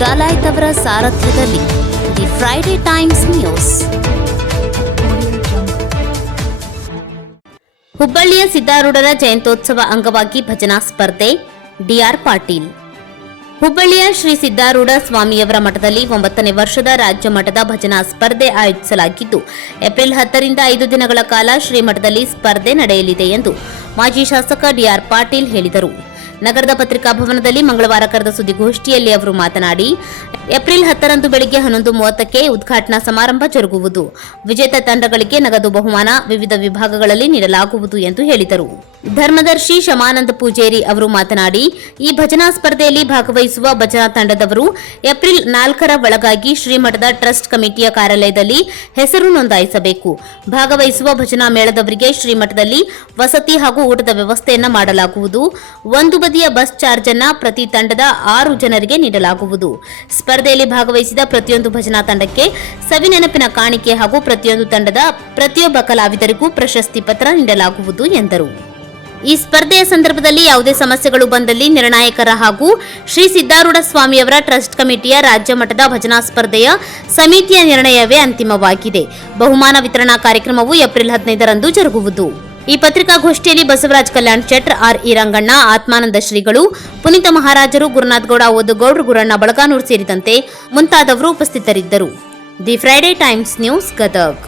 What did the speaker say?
ಡಾಲಾಯ್ತ್ ಅವರ ಸಾರಥ್ಯದಲ್ಲಿ the Friday times news. ಹುಬ್ಬಳ್ಳಿಯ ಸಿದ್ದಾರೂಢರ ಜಯಂತ್ಯೋತ್ಸವ ಅಂಗವಾಗಿ ಭಜನಾ ಸ್ಪರ್ಧೆ. ಡಿಆರ್ ಪಾಟೀಲ್. ಹುಬ್ಬಳ್ಳಿಯ ಶ್ರೀ ಸಿದ್ದಾರೂಢ ಸ್ವಾಮಿಯವರ ಮಠದಲ್ಲಿ 9ನೇ ವರ್ಷದ ರಾಜ್ಯ ಮಟ್ಟದ ಭಜನಾ ಸ್ಪರ್ಧೆ ಆಯೋಜಿಸಲಾಗಿದ್ದು, ಏಪ್ರಿಲ್ 10ರಿಂದ 5 ದಿನಗಳ ಕಾಲ ಶ್ರೀಮಠದಲ್ಲಿ ಸ್ಪರ್ಧೆ ನಡೆಯಲಿದೆ ಎಂದು ಮಾಜಿ ಶಾಸಕ ಡಿಆರ್ ಪಾಟೀಲ್ ಹೇಳಿದರು. ನಗರದ ಪತ್ರಿಕಾ ಭವನದಲ್ಲಿ ಮಂಗಳವಾರ ಕರೆದ ಸುದ್ದಿಗೋಷ್ಠಿಯಲ್ಲಿ ಅವರು ಮಾತನಾಡಿ, ಏಪ್ರಿಲ್ 10ರಂದು ಬೆಳಗ್ಗೆ 11:30ಕ್ಕೆ ಉದ್ಘಾಟನಾ ಸಮಾರಂಭ ಜರುಗುವುದು. ವಿಜೇತ ತಂಡಗಳಿಗೆ ನಗದು ಬಹುಮಾನ ವಿವಿಧ ವಿಭಾಗಗಳಲ್ಲಿ ನೀಡಲಾಗುವುದು ಎಂದು ಹೇಳಿದರು. ಧರ್ಮದರ್ಶಿ ಶಮಾನಂದ ಪೂಜೇರಿ ಅವರು ಮಾತನಾಡಿ, ಈ ಭಜನಾ ಸ್ಪರ್ಧೆಯಲ್ಲಿ ಭಾಗವಹಿಸುವ ಭಜನಾ ತಂಡದವರು ಏಪ್ರಿಲ್ 4ರ ಒಳಗಾಗಿ ಶ್ರೀಮಠದ ಟ್ರಸ್ಟ್ ಕಮಿಟಿಯ ಕಾರ್ಯಾಲಯದಲ್ಲಿ ಹೆಸರು ನೋಂದಾಯಿಸಬೇಕು. ಭಾಗವಹಿಸುವ ಭಜನಾ ಮೇಳದವರಿಗೆ ಶ್ರೀಮಠದಲ್ಲಿ ವಸತಿ ಹಾಗೂ ಊಟದ ವ್ಯವಸ್ಥೆಯನ್ನು ಮಾಡಲಾಗುವುದು. ಒಂದು ಬದಿಯ ಬಸ್ ಚಾರ್ಜ್ ಅನ್ನು ಪ್ರತಿ ತಂಡದ 6 ಜನರಿಗೆ ನೀಡಲಾಗುವುದು. ಸ್ಪರ್ಧೆಯಲ್ಲಿ ಭಾಗವಹಿಸಿದ ಪ್ರತಿಯೊಂದು ಭಜನಾ ತಂಡಕ್ಕೆ ಸವಿನೆನಪಿನ ಕಾಣಿಕೆ ಹಾಗೂ ಪ್ರತಿಯೊಂದು ತಂಡದ ಪ್ರತಿಯೊಬ್ಬ ಕಲಾವಿದರಿಗೂ ಪ್ರಶಸ್ತಿ ಪತ್ರ ನೀಡಲಾಗುವುದು ಎಂದರು. ಈ ಸ್ಪರ್ಧೆಯ ಸಂದರ್ಭದಲ್ಲಿ ಯಾವುದೇ ಸಮಸ್ಯೆಗಳು ಬಂದಲ್ಲಿ ನಿರ್ಣಾಯಕರ ಹಾಗೂ ಶ್ರೀ ಸಿದ್ದಾರೂಢ ಸ್ವಾಮಿಯವರ ಟ್ರಸ್ಟ್ ಕಮಿಟಿಯ ರಾಜ್ಯ ಮಟ್ಟದ ಭಜನಾ ಸ್ಪರ್ಧೆಯ ಸಮಿತಿಯ ನಿರ್ಣಯವೇ ಅಂತಿಮವಾಗಿದೆ. ಬಹುಮಾನ ವಿತರಣಾ ಕಾರ್ಯಕ್ರಮವು ಏಪ್ರಿಲ್ 15ರಂದು ಜರುಗುವುದು. ಈ ಪತ್ರಿಕಾಗೋಷ್ಠಿಯಲ್ಲಿ ಬಸವರಾಜ್ ಕಲ್ಯಾಣ್ ಶೆಟ್ರ್, ಆರ್.ಇ. ರಂಗಣ್ಣ, ಆತ್ಮಾನಂದ ಶ್ರೀಗಳು, ಪುನೀತ ಮಹಾರಾಜರು, ಗುರುನಾಥ್ ಗೌಡ ಓದುಗೌಡ್ರು, ಗುರಣ್ಣ ಬಳಗಾನೂರ್ ಸೇರಿದಂತೆ ಮುಂತಾದವರು ಉಪಸ್ಥಿತರಿದ್ದರು. The Friday times news, Gadag.